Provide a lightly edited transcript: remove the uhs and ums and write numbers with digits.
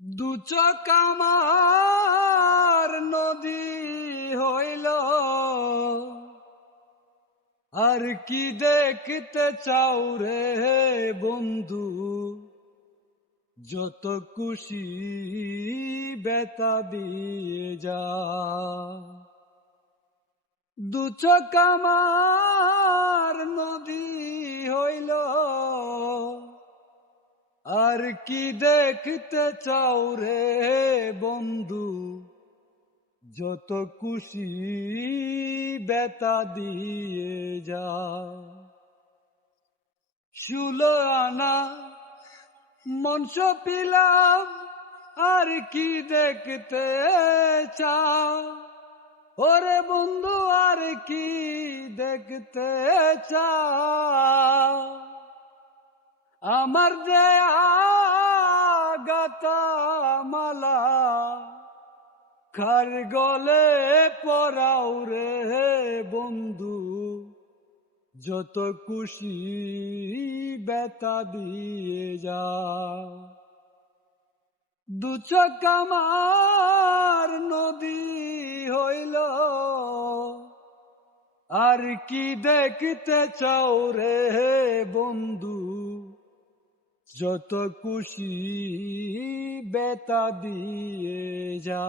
দু চোখ আমার নদী হইল, আর কি দেখতে চাও রে বন্ধু? যত খুশি বেতা দিয়ে যা। দু চোখ আমার নদী হইল, আর কি দেখতে চাও রে বন্ধু? যত খুশি বেতা দিয়ে যা। 16 আনা মঞ্চ পিলাম, আর কি দেখতে চাও ওরে বন্ধু? আর কি দেখতে চাও? আমার যে গাতা মালা খার গলে পরাও রে বন্ধু। যত খুশি বেতা দিয়ে যা। দু চোখ আমার নদী হইল, আর কি দেখতে চাও রে বন্ধু? যত খুশি বেতা দিয়ে যা।